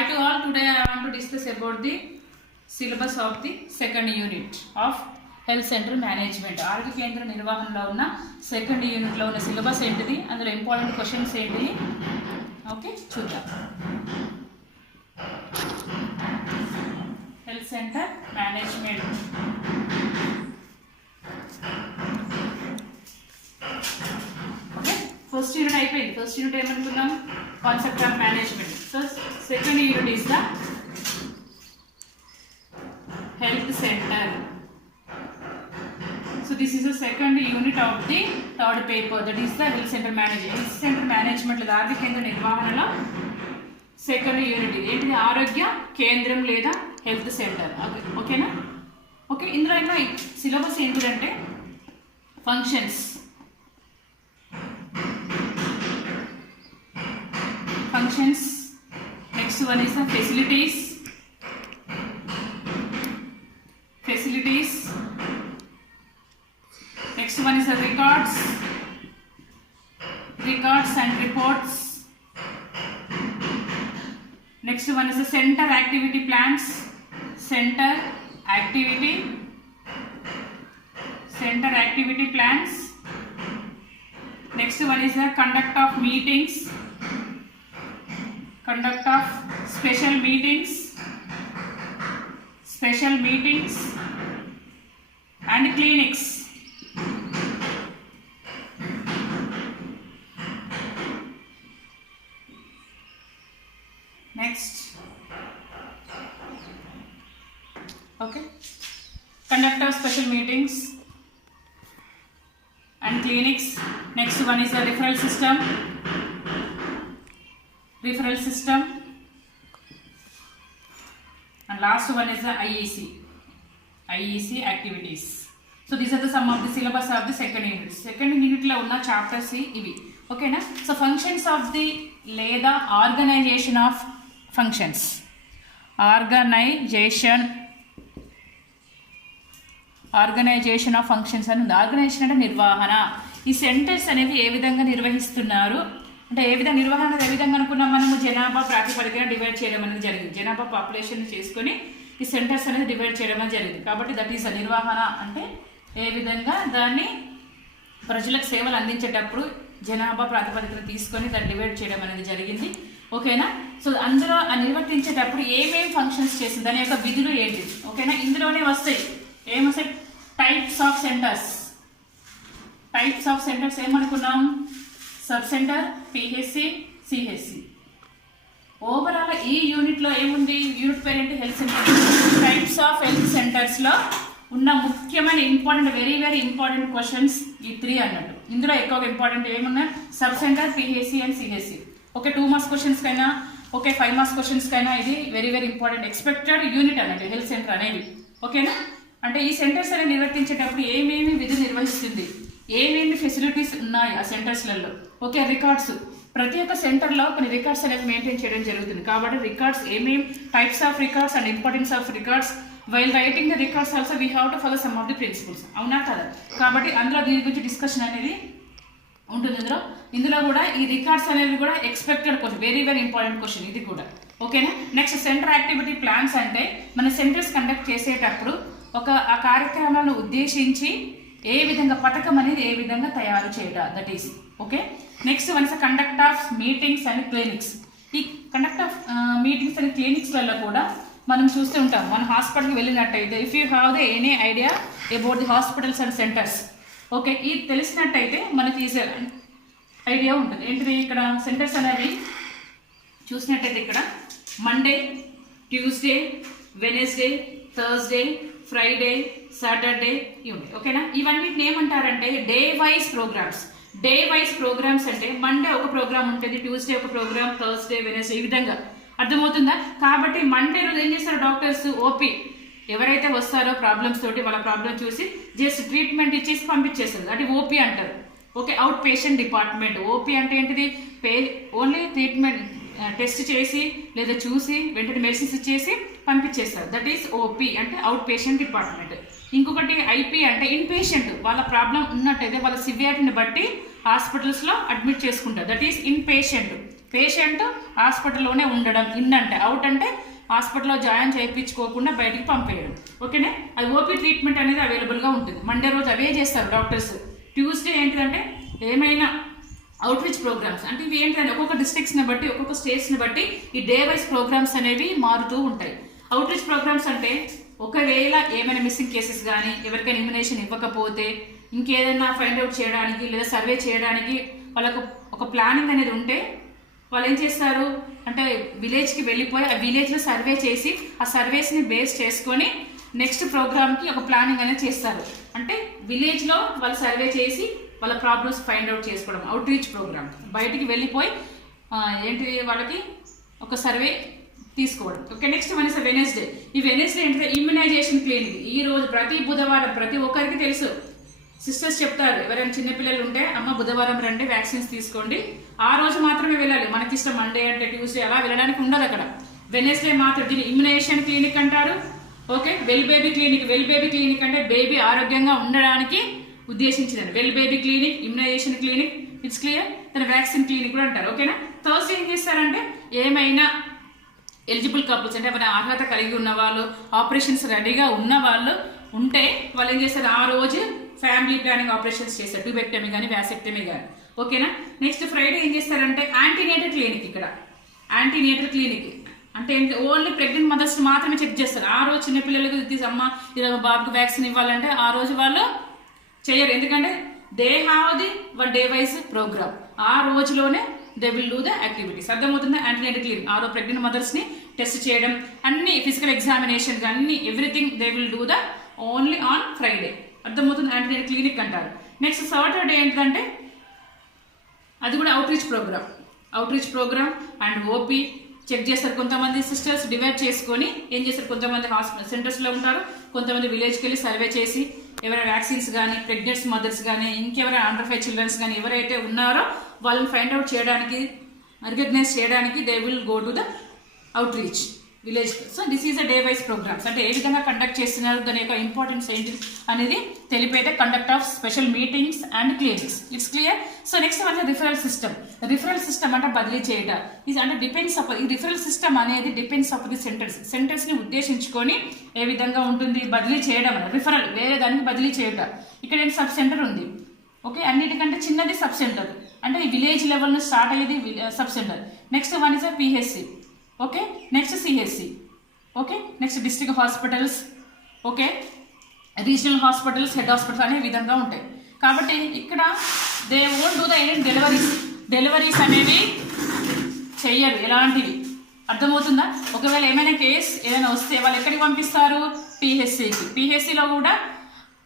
Hi to all. Today I want to discuss about the syllabus of the second unit of health center management. ఆరోగ్య కేంద్ర నిర్వహణలో ఉన్న second యూనిట్లో ఉన్న syllabus ఏంటిది, అందులో ఇంపార్టెంట్ క్వశ్చన్స్ ఏంటి, ఓకే చూద్దాం. Health centre management. Okay, first unit అయిపోయింది. ఫస్ట్ యూనిట్ ఏమనుకున్నాం, concept of management. So second unit is the health center. So this is the second unit of the third paper, that is the health center management. Health center management లో ఆరోగ్య కేంద్ర నిర్వహణలో second unit ఏంటిది, ఆరోగ్య కేంద్రం లేదా health centre. ఓకేనా? Okay, ఇందులో ఇంకా సిలబస్ ఏంటిదంటే functions, next one is the facilities, next one is the records and reports. Next one is the center activity plans, center activity plans. Next one is the conduct of meetings, conduct of special meetings and clinics. Next, okay, conduct of special meetings and clinics. Next one is the referral system and last one is the IEC activities. So these are the sum of the syllabus of the second unit. Second unit lo unna chapters ivi, okay na? So functions of the లేదా organization of functions, organization of functions అని ఉంది. Organisation అంటే నిర్వహణ. ఈ centres అనేవి ఏ విధంగా నిర్వహిస్తున్నారు అంటే ఏ విధంగా అనుకున్నాం మనము, జనాభా ప్రాతిపదికన డివైడ్ చేయడం అనేది జరిగింది. జనాభా పాపులేషన్ చేసుకొని ఈ సెంటర్స్ అనేది డివైడ్ చేయడం అనేది జరిగింది. కాబట్టి దట్ ఈస్ నిర్వహణ అంటే ఏ విధంగా దాన్ని ప్రజలకు సేవలు అందించేటప్పుడు జనాభా ప్రాతిపదికన తీసుకొని దాన్ని డివైడ్ చేయడం అనేది జరిగింది. ఓకేనా? సో అందులో నిర్వర్తించేటప్పుడు ఏమేమి ఫంక్షన్స్ చేసింది, దాని యొక్క విధులు ఏంటి, ఓకేనా? ఇందులోనే వస్తాయి ఏమొస్తాయి, టైప్స్ ఆఫ్ సెంటర్స్ ఏమనుకున్నాం, sub centre, PHC, CHC. Overall ఈ యూనిట్లో ఏముంది, యూనిట్ పేరు ఏంటి, health centre. Types of health సెంటర్స్లో ఉన్న ముఖ్యమైన వెరీ వెరీ ఇంపార్టెంట్ క్వశ్చన్స్ ఈ 3 అన్నట్టు. ఇందులో ఎక్కువగా ఇంపార్టెంట్ ఏమన్నా, sub centre, PHC and CHC. Okay, 2 marks questions కైనా, ఓకే 5 మార్క్స్ క్వశ్చన్స్ కైనా ఇది very very important expected unit అన్నట్టు హెల్త్ సెంటర్ అనేవి. ఓకేనా? అంటే ఈ సెంటర్స్ అనేవి నిర్వర్తించేటప్పుడు ఏమేమి విధులు నిర్వహిస్తుంది, ఏమేమి ఫెసిలిటీస్ ఉన్నాయి ఆ సెంటర్స్లలో. ఓకే, రికార్డ్స్, ప్రతి ఒక్క సెంటర్లో కొన్ని రికార్డ్స్ అనేవి మెయింటైన్ చేయడం జరుగుతుంది. కాబట్టి రికార్డ్స్ ఏమేమి, types of records and importance of records. While writing the records also we have to follow some of the principles. అవునా కదా? కాబట్టి అందులో దీని గురించి డిస్కషన్ అనేది ఉంటుంది. ఇందులో కూడా ఈ రికార్డ్స్ అనేవి కూడా expected question, very very important question ఇది కూడా. ఓకేనా? నెక్స్ట్ సెంటర్ యాక్టివిటీ ప్లాన్స్ అంటే మన సెంటర్స్ కండక్ట్ చేసేటప్పుడు ఆ కార్యక్రమాలను ఉద్దేశించి ఏ విధంగా పథకం అనేది ఏ విధంగా తయారు చేయడం, that is okay. Next ones conduct of meetings and clinics. ఈ కండక్ట్ ఆఫ్ మీటింగ్స్ అండ్ క్లినిక్స్లలో కూడా మనం చూస్తూ ఉంటాం. మన హాస్పిటల్కి వెళ్ళినట్టయితే if you have the any idea about the hospitals and centres, okay, ఇది తెలిసినట్టయితే మనకి ఐడియా ఉంటుంది. ఏంటిది, ఇక్కడ సెంటర్స్ అనేవి చూసినట్టయితే ఇక్కడ Monday, Tuesday, Wednesday, Thursday, Friday, Saturday ఇవి ఉంటాయి. ఓకేనా? ఇవన్నిటిని ఏమంటారంటే డే వైజ్ ప్రోగ్రామ్స్ అంటే మండే ఒక ప్రోగ్రామ్ ఉంటుంది, ట్యూస్డే ఒక ప్రోగ్రామ్, థర్స్డే, వెనస్డే, ఈ విధంగా. అర్థమవుతుందా? కాబట్టి మండే రోజు ఏం చేస్తారు డాక్టర్స్, ఓపీ ఎవరైతే వస్తారో ప్రాబ్లమ్స్ తోటి వాళ్ళ ప్రాబ్లమ్ చూసి జస్ట్ ట్రీట్మెంట్ ఇచ్చేసి పంపించేస్తారు, అది ఓపీ అంటారు. Okay, out patient department. OP అంటే ఏంటిది, ఓన్లీ ట్రీట్మెంట్ టెస్ట్ చేసి లేదా చూసి వెంటనే మెడిసిన్స్ ఇచ్చేసి పంపించేస్తారు, దట్ ఈస్ ఓపీ అంటే అవుట్ పేషెంట్ డిపార్ట్మెంట్. ఇంకొకటి ఐపీ అంటే ఇన్ పేషెంట్, వాళ్ళ ప్రాబ్లం ఉన్నట్టయితే వాళ్ళ సివియారిటీని బట్టి హాస్పిటల్స్లో అడ్మిట్ చేసుకుంటారు, that is in patient. Patient హాస్పిటల్లోనే ఉండడం, ఇన్ అంటే అవుట్ అంటే హాస్పిటల్లో జాయిన్ చేయించుకోకుండా బయటికి పంపేయడం. ఓకేనా, అది ఓపీ ట్రీట్మెంట్ అనేది అవైలబుల్గా ఉంటుంది. మండే రోజు అవే చేస్తారు డాక్టర్స్. ట్యూస్డే ఏంటిదంటే ఏమైనా అవుట్ రీచ్ ప్రోగ్రామ్స్, అంటే ఇవి ఏంటంటే ఒక్కొక్క డిస్ట్రిక్ట్స్ని బట్టి ఒక్కొక్క స్టేట్స్ని బట్టి ఈ డే వైజ్ ప్రోగ్రామ్స్ అనేవి మారుతూ ఉంటాయి. అవుట్ రీచ్ ప్రోగ్రామ్స్ అంటే ఒకవేళ ఏమైనా మిస్సింగ్ కేసెస్ కానీ ఎవరికైనా ఇమ్యునేషన్ ఇవ్వకపోతే ఇంకేదైనా ఫైండ్ అవుట్ చేయడానికి లేదా సర్వే చేయడానికి వాళ్ళకు ఒక ప్లానింగ్ అనేది ఉంటే వాళ్ళు ఏం చేస్తారు అంటే విలేజ్కి వెళ్ళిపోయి ఆ విలేజ్లో సర్వే చేసి ఆ సర్వేస్ని బేస్ చేసుకొని నెక్స్ట్ ప్రోగ్రామ్కి ఒక ప్లానింగ్ అనేది చేస్తారు. అంటే విలేజ్లో వాళ్ళు సర్వే చేసి వాళ్ళ ప్రాబ్లమ్స్ ఫైండ్ అవుట్ చేసుకోవడం అవుట్ రీచ్ ప్రోగ్రామ్. బయటికి వెళ్ళిపోయి ఏంటి వాళ్ళకి ఒక సర్వే తీసుకోవడం. Okay, next one is Wednesday. ఈ వెనస్డే ఏంటంటే ఇమ్యునైజేషన్ క్లినిక్. ఈ రోజు ప్రతి బుధవారం ప్రతి ఒక్కరికి తెలుసు, సిస్టర్స్ చెప్తారు ఎవరైనా చిన్నపిల్లలు ఉంటే అమ్మ బుధవారం రండి వ్యాక్సిన్స్ తీసుకోండి. ఆ రోజు మాత్రమే వెళ్ళాలి, మనకి ఇష్టం మండే అంటే ట్యూస్డే అలా వెళ్ళడానికి ఉండదు అక్కడ. వెనస్డే మాత్రం దీన్ని ఇమ్యునైజేషన్ క్లినిక్ అంటారు. Okay, well baby clinic. Well baby clinic అంటే బేబీ ఆరోగ్యంగా ఉండడానికి ఉద్దేశించింది. Well baby clinic, immunisation clinic, it's clear. దాని వ్యాక్సిన్ క్లినిక్ కూడా అంటారు. ఓకేనా, థర్స్డే ఏం చేస్తారంటే ఏమైనా ఎలిజిబుల్ కపుల్స్ అంటే ఏమైనా అర్హత కలిగి ఉన్న వాళ్ళు, ఆపరేషన్స్ రెడీగా ఉన్న వాళ్ళు ఉంటే వాళ్ళు ఏం చేస్తారు ఆ రోజు ఫ్యామిలీ ప్లానింగ్ ఆపరేషన్స్ చేస్తారు, ట్యూబెక్టమీ కానీ వ్యాసెక్టమీ కానీ. ఓకేనా, నెక్స్ట్ ఫ్రైడే ఏం చేస్తారంటే యాంటీనేటల్ క్లినిక్. ఇక్కడ యాంటీనేటల్ క్లినిక్ అంటే ఓన్లీ ప్రెగ్నెంట్ మదర్స్ మాత్రమే చెక్ చేస్తారు. ఆ రోజు చిన్నపిల్లలకు అమ్మ ఇలా బాబుకి వ్యాక్సిన్ ఇవ్వాలంటే ఆ రోజు వాళ్ళు చేయరు, ఎందుకంటే they have the one day wise programme. ఆ రోజులోనే they will do the activities. అర్థమవుతుంది. యాంటీనేటల్ క్లినిక్ ఆ రోజు ప్రెగ్నెంట్ మదర్స్ని టెస్ట్ చేయడం, అన్ని ఫిజికల్ ఎగ్జామినేషన్ అన్ని everything they will do the only on Friday. అర్థమవుతుంది, యాంటీనేటల్ క్లినిక్ అంటారు. నెక్స్ట్ సాటర్డే ఏంటంటే అది కూడా outreach programme. Outreach programme and OP check చేస్తారు. కొంతమంది సిస్టర్స్ డివైడ్ చేసుకొని ఏం చేస్తారు, కొంతమంది హాస్పిటల్ సెంటర్స్లో ఉంటారు, కొంతమంది విలేజ్కి వెళ్ళి సర్వే చేసి ఎవరైనా వ్యాక్సిన్స్ కానీ ప్రెగ్నెంట్స్ మదర్స్ కానీ ఇంకెవరైనా అండర్ 5 చిల్డ్రన్స్ కానీ ఎవరైతే ఉన్నారో వాళ్ళని ఫైండ్ అవుట్ చేయడానికి రికగ్నైజ్ చేయడానికి they will go to the outreach village. So this is a day wise programmes. అంటే ఏ విధంగా కండక్ట్ చేస్తున్నారు, దాని యొక్క ఇంపార్టెన్స్ ఏంటి అనేది తెలిపైతే conduct of special meetings and clinics. It's clear. So next అంటే రిఫరల్ సిస్టమ్. రిఫరల్ సిస్టమ్ అంటే బదిలీ చేయడం. ఇది అంటే డిపెండ్స్ అప్ ఈ రిఫరల్ సిస్టమ్ అనేది డిపెండ్స్ అప్ ది సెంటర్స్ని ఉద్దేశించుకొని ఏ విధంగా ఉంటుంది బదిలీ చేయడం. రిఫరల్ వేరే దానికి బదిలీ చేయడం. ఇక్కడ ఏంటి సబ్ సెంటర్ ఉంది. ఓకే, అన్నిటికంటే చిన్నది సబ్ సెంటర్, అంటే ఈ విలేజ్ లెవెల్ నుంచి స్టార్ట్ అయ్యేది sub centre. Next one is PHC. Okay, next CHC. Okay, next district hospitals. Okay, regional hospitals, head hospitals అనే విధంగా ఉంటాయి. కాబట్టి ఇక్కడ they won't do the deliveries అనేవి చెయ్యరు ఎలాంటివి. అర్థమవుతుందా? ఒకవేళ ఏమైనా కేసు ఏదైనా వస్తే వాళ్ళు ఎక్కడికి పంపిస్తారు, పిహెచ్సికి. పిహెచ్సిలో కూడా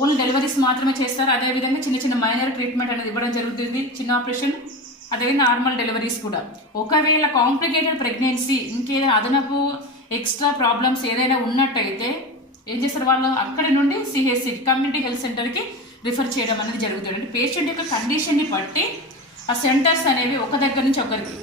ఓన్లీ డెలివరీస్ మాత్రమే చేస్తారు. అదేవిధంగా చిన్న చిన్న మైనర్ ట్రీట్మెంట్ అనేది ఇవ్వడం జరుగుతుంది, చిన్న ఆపరేషన్, అదే నార్మల్ డెలివరీస్ కూడా. ఒకవేళ కాంప్లికేటెడ్ ప్రెగ్నెన్సీ ఇంకేదైనా అదనపు ఎక్స్ట్రా ప్రాబ్లమ్స్ ఏదైనా ఉన్నట్టయితే ఏం చేస్తారు వాళ్ళు అక్కడి నుండి సిహెచ్సికి కమ్యూనిటీ హెల్త్ సెంటర్కి రిఫర్ చేయడం అనేది జరుగుతుంది. అంటే పేషెంట్ యొక్క కండిషన్ని బట్టి ఆ సెంటర్స్ అనేవి ఒక దగ్గర నుంచి ఒకరికి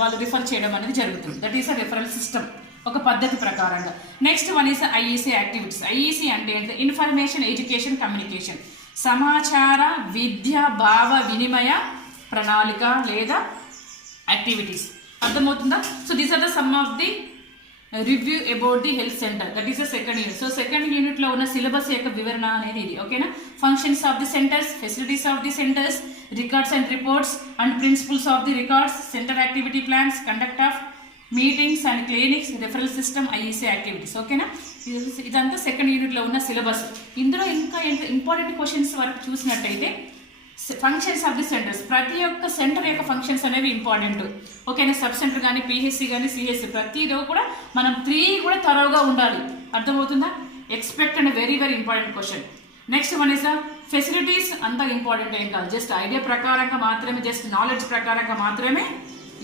వాళ్ళు రిఫర్ చేయడం అనేది జరుగుతుంది. That is a referral system, ఒక పద్ధతి ప్రకారంగా. Next one is IEC activities. IEC అంటే ఏంటి? ఇన్ఫర్మేషన్ ఎడ్యుకేషన్ కమ్యూనికేషన్, సమాచార విద్య భావ వినిమయ ప్రణాళిక లేదా యాక్టివిటీస్. అర్థమవుతుందా? So these are the some of the review about the health centre. That is the second unit. So second యూనిట్లో ఉన్న సిలబస్ యొక్క వివరణ అనేది ఇది. ఓకేనా? Functions of the centres, facilities of the centres, records and reports and principles of the records, centre activity plans, conduct of meetings and clinics, referral system, IEC activities. ఓకేనా? ఇదంతా second యూనిట్లో ఉన్న సిలబస్. ఇందులో ఇంకా ఇంపార్టెంట్ క్వశ్చన్స్ వరకు చూసినట్టయితే functions of the centres, ప్రతి ఒక్క సెంటర్ యొక్క ఫంక్షన్స్ అనేవి ఇంపార్టెంట్. ఓకేనా? సబ్ సెంటర్ కానీ పిహెచ్సి కానీ సిహెచ్సి ప్రతిదో కూడా మనం 3 కూడా థరోగా ఉండాలి. అర్థమవుతుందా? Expect and very very important question. Next one is the facilities. అంత ఇంపార్టెంట్ ఏం కాదు, జస్ట్ ఐడియా ప్రకారంగా మాత్రమే, జస్ట్ నాలెడ్జ్ ప్రకారంగా మాత్రమే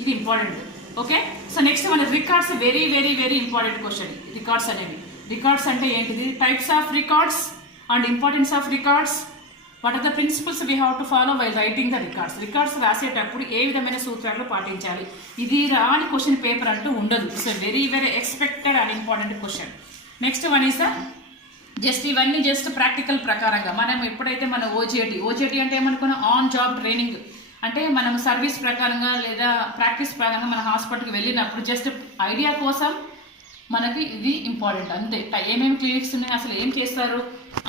ఇది important. Okay? So next one records. Very very very important question records అనేవి. రికార్డ్స్ అంటే ఏంటిది? Types of records and importance of records. What are the principles we have to follow while writing the records. Records రాసేటప్పుడు ఏ విధమైన సూత్రాలు పాటించాలి? ఇది రాని క్వశ్చన్ పేపర్ అంటూ ఉండదు. It's very very expected and important question. Next one is the just ఇవన్నీ జస్ట్ ప్రాక్టికల్ ప్రకారంగా మనం ఎప్పుడైతే మన ఓజేటీ అంటే ఏమనుకున్నాం, ఆన్ జాబ్ ట్రైనింగ్ అంటే మనం సర్వీస్ ప్రకారంగా లేదా ప్రాక్టీస్ ప్రకారంగా మన హాస్పిటల్కి వెళ్ళినప్పుడు జస్ట్ ఐడియా కోసం మనకి ఇది ఇంపార్టెంట్ అంతే. ఏమేమి క్లినిక్స్ ఉన్నాయి, అసలు ఏం చేస్తారు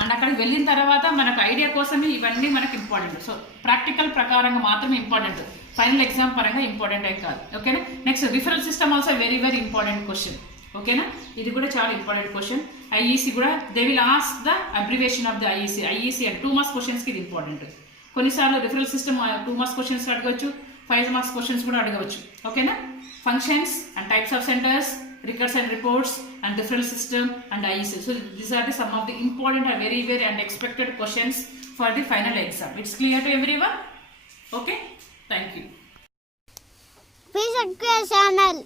అండ్ అక్కడికి వెళ్ళిన తర్వాత మనకు ఐడియా కోసమే ఇవన్నీ మనకి ఇంపార్టెంట్. సో ప్రాక్టికల్ ప్రకారంగా మాత్రమే ఇంపార్టెంట్, ఫైనల్ ఎగ్జామ్ పరంగా ఇంపార్టెంట్ ఏం కాదు. ఓకేనా. Next referral system also very very important question. ఓకేనా, ఇది కూడా చాలా ఇంపార్టెంట్ క్వశ్చన్. ఐఈసీ కూడా they will ask the abbreviation of the IEC and 2 marks క్వశ్చన్స్కి ఇది ఇంపార్టెంట్. కొన్నిసార్లు రిఫరల్ సిస్టమ్ 2 మార్క్స్ క్వశ్చన్స్ అడగవచ్చు, 5 మార్క్స్ క్వశ్చన్స్ కూడా అడగవచ్చు. ఓకేనా. Functions and types of centres, records and reports and referral system and IEC. So these are some of the important and very very and expected questions for the final exam. It's clear to everyone? Okay, thank you. Please subscribe channel.